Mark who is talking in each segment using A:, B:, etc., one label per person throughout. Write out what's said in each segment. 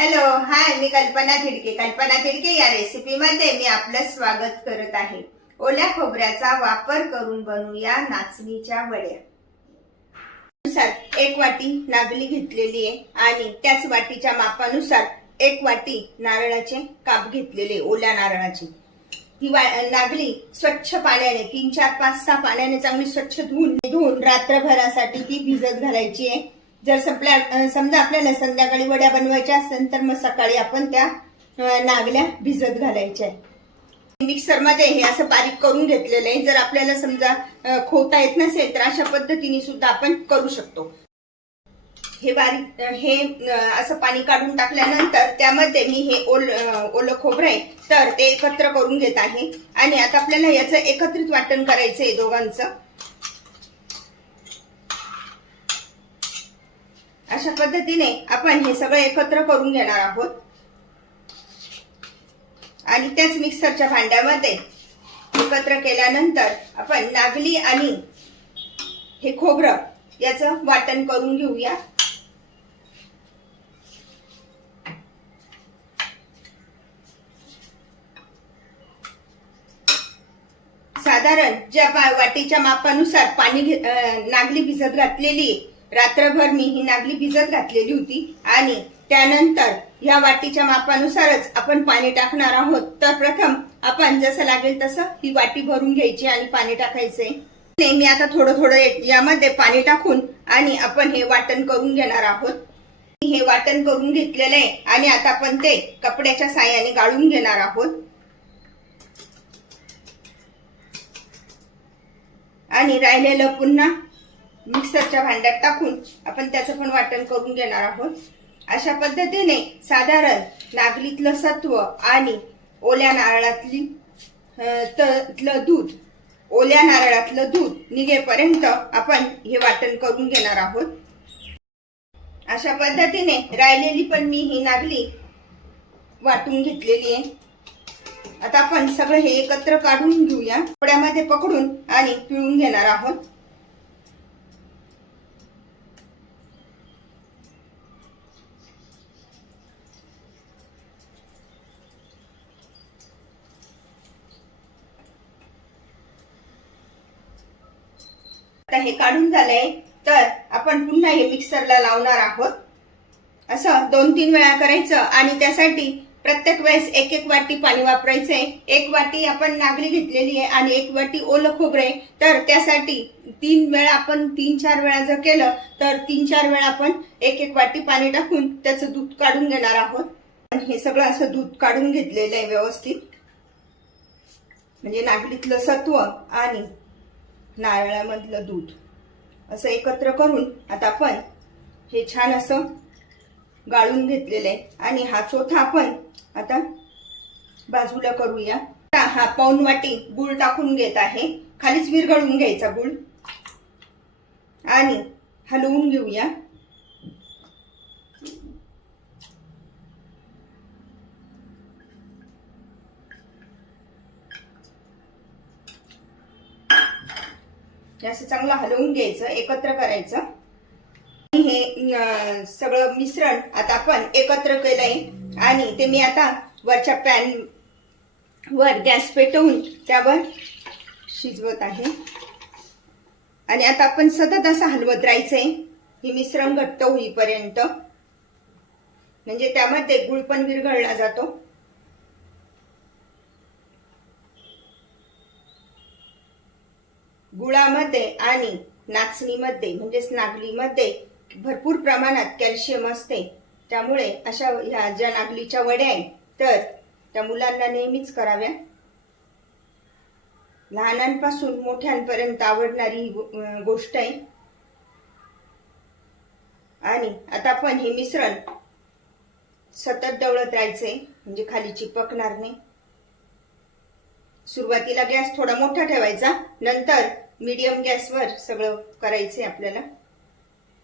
A: Hello hi मी कल्पना थिडके. कल्पना थिडके या रेसिपीमध्ये मी आपलं स्वागत करत आहे. ओल्या खोबऱ्याचा वापर करून बनवूया नाचणीच्या वड्या. नुसार एक वाटी नागली घेतलेली आहे आणि त्याच वाटीच्या मापानुसार एक वाटी नारळाचे काप घेतलेले ओल्या नारळाचे. ही नागली स्वच्छ पाण्याने तीन चार पाच सहा पाण्याने चांगली स्वच्छ धुवून धुवून रात्रभरासाठी ती भिजत घालायची आहे. जर संपल्या समजा आपल्याला संध्याकाळी वड्या बनवायच्या असेल तर मग सकाळी आपण त्या नागल्या भिजत घालायच्या मिक्सरमध्ये मिक्सरमध्ये हे असं बारीक करून घेतलेलं आहे. जर आपल्याला समजा खोता येत नसेल तर अशा पद्धतीने सुद्धा आपण करू शकतो. हे बारीक हे असं पाणी काढून टाकल्यानंतर त्यामध्ये मी हे ओल ओलं खोबरं आहे तर ते एकत्र करून घेत आहे. आणि आता आपल्याला याचं एकत्रित वाटण करायचं आहे दोघांचं. अशा पद्धतीने आपण हे सगळं एकत्र करून घेणार आहोत आणि त्याच मिक्सरच्या भांड्यामध्ये एकत्र केल्यानंतर आपण नागली आणि हे खोबरं याचं वाटण करून घेऊया साधारण ज्या वाटीच्या मापानुसार पाणी नागली भिजत घातलेली आहे. रात्रभर मी ही नागली भिजत घातलेली होती आणि त्यानंतर या वाटीच्या मापानुसारच आपण पाणी टाकणार आहोत. तर प्रथम आपण जसं लागेल तसं ही वाटी भरून घ्यायची आणि पाणी टाकायचंय मी आता थोडं थोडं यामध्ये पाणी टाकून आणि आपण हे वाटण करून घेणार आहोत. मी हे वाटण करून घेतलेलं आहे आणि आता आपण ते कपड्याच्या साह्याने गाळून घेणार आहोत. आणि राहिलेलं पुन्हा मिक्सरच्या भांड्यात टाकून आपण त्याचं पण वाटण करून घेणार आहोत. अशा पद्धतीने साधारण नागलीतलं सत्व आणि ओल्या नारळातली तलं दूध ओल्या नारळातलं दूध निघेपर्यंत आपण हे वाटण करून घेणार आहोत. अशा पद्धतीने राहिलेली पण मी ही नागली वाटून घेतलेली आहे. आता आपण सगळं हे एकत्र काढून घेऊया. कपड्यामध्ये पकडून आणि पिळून घेणार आहोत. आता हे काढून झालंय. तर आपण पुन्हा हे मिक्सरला लावणार आहोत. असं दोन तीन वेळा करायचं आणि त्यासाठी प्रत्येक वेळेस एक एक वाटी पाणी वापरायचंय एक वाटी आपण नागली घेतलेली आहे आणि एक वाटी ओलं खोबरे तर त्यासाठी तीन वेळा आपण तीन चार वेळा जर केलं तर तीन चार वेळा आपण एक एक वाटी पाणी टाकून त्याचं दूध काढून घेणार आहोत. आणि हे सगळं असं दूध काढून घेतलेलं आहे व्यवस्थित. म्हणजे नागलीतलं सत्व आणि नारळामधलं दूध. असं एकत्र करून आता आपण हे छान असं गाळून घेतलेलं आहे. आणि हा चोथा आपण आता बाजूला करूया. आता हा पाऊन वाटी गुळ टाकून घेत आहे. खालीच विरघळून घ्यायचा गुळ. आणि हलवून घेऊया. असं चांगलं हलवून घ्यायचं एकत्र करायचं. आणि हे सगळं मिश्रण आता आपण एकत्र केलंय. आणि ते मी आता वरच्या पॅन वर गॅस पेटवून त्यावर शिजवत आहे. आणि आता आपण सतत असं हलवत राहायचंय. हे मिश्रण घट्ट होईपर्यंत. म्हणजे त्यामध्ये गुळ पण विरघळला जातो. गुळामध्ये आणि नाचणीमध्ये म्हणजेच नागलीमध्ये भरपूर प्रमाणात कॅल्शियम असते. त्यामुळे अशा ह्या ज्या नागलीच्या वड्या आहेत तर त्या मुलांना नेहमीच कराव्या. लहानांपासून मोठ्यांपर्यंत आवडणारी ही गो- गोष्ट आहे. आणि आता आपण हे मिश्रण सतत डवळत राहायचंय म्हणजे खाली चिपकणार नाही. सुरुवातीला गॅस थोडा मोठा ठेवायचा. नंतर मीडियम गॅसवर सगळं करायचंय आपल्याला.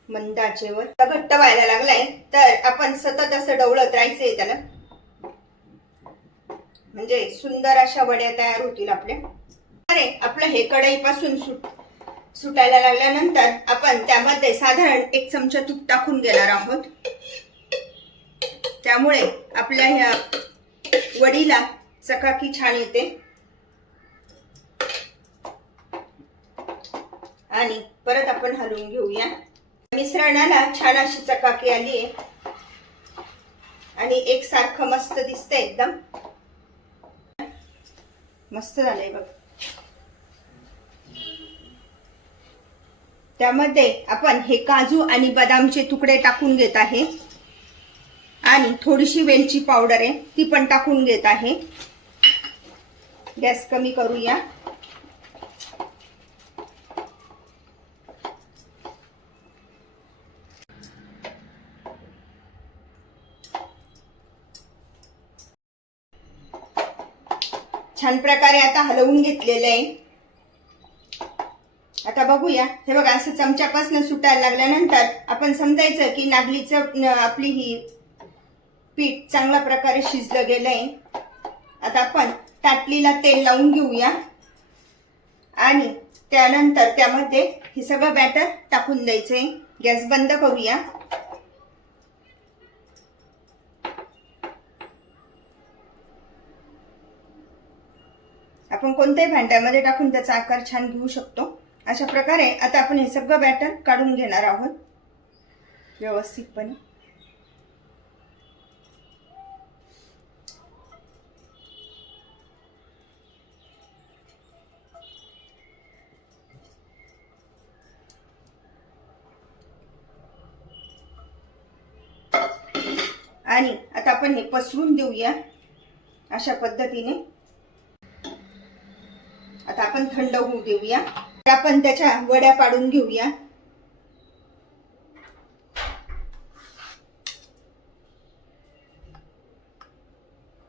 A: मंद आचेवर घट्ट व्हायला लागलाय तर आपण सतत असं डवळत राहायचंय त्याला. म्हणजे सुंदर अशा वड्या तयार होतील आपल्या. अरे आपलं हे कढईपासून सुट सुटायला लागल्यानंतर आपण त्यामध्ये साधारण एक चमचा तूप टाकून घेणार आहोत. त्यामुळे आपल्या ह्या वडीला चकाकी छान येते. आणि परत आपण हलवून घेऊया. मिश्रणाला छान अशी चकाकी आली आहे. आणि एक सारखं मस्त दिसतंय एकदम. मस्त झालंय बघ. त्यामध्ये आपण हे काजू आणि बदामचे तुकडे टाकून घेत आहे. आणि थोडीशी वेलची पावडर आहे ती पण टाकून घेत आहे. गॅस कमी करूया. छान प्रकारे आता हलवून घेतलेलं आहे. आता बघूया. हे बघा असं चमच्यापासून सुटायला लागल्यानंतर आपण समजायचं की नागलीचं आपली ही पीठ चांगल्या प्रकारे शिजलं गेलं आहे आता आपण ताटलीला तेल लावून घेऊया. आणि त्यानंतर त्यामध्ये हे सगळं बॅटर टाकून द्यायचं आहे गॅस बंद करूया. आपण कोणत्याही भांड्यामध्ये टाकून त्याचा आकार छान घेऊ शकतो. अशा प्रकारे आता आपण हे सगळं बॅटर काढून घेणार आहोत. व्यवस्थितपणे. आणि आता आपण हे पसरून देऊया. अशा पद्धतीने. आता आपण थंड होऊ देऊया. आपण त्याच्या वड्या पाडून घेऊया.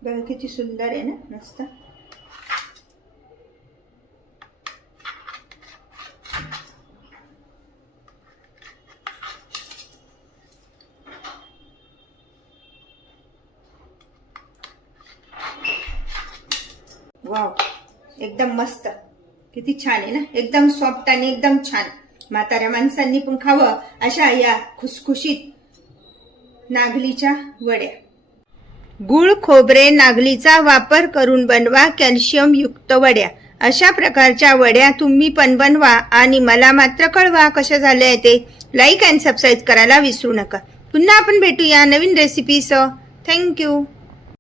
A: बघा किती सुंदर आहे ना मस्त. वाव. एकदम मस्त. किती छान आहे ना? एकदम सॉफ्ट आणि एकदम छान. म्हाताऱ्या माणसांनी पण खावं अशा या खुसखुशीत नागलीच्या वड्या. गुळ खोबरे नागलीचा वापर करून बनवा कॅल्शियम युक्त वड्या. अशा प्रकारच्या वड्या तुम्ही पण बनवा आणि मला मात्र कळवा कशा झाल्या ते. लाईक अँड सबस्क्राईब करायला विसरू नका. पुन्हा आपण भेटूया नवीन रेसिपीसह थँक्यू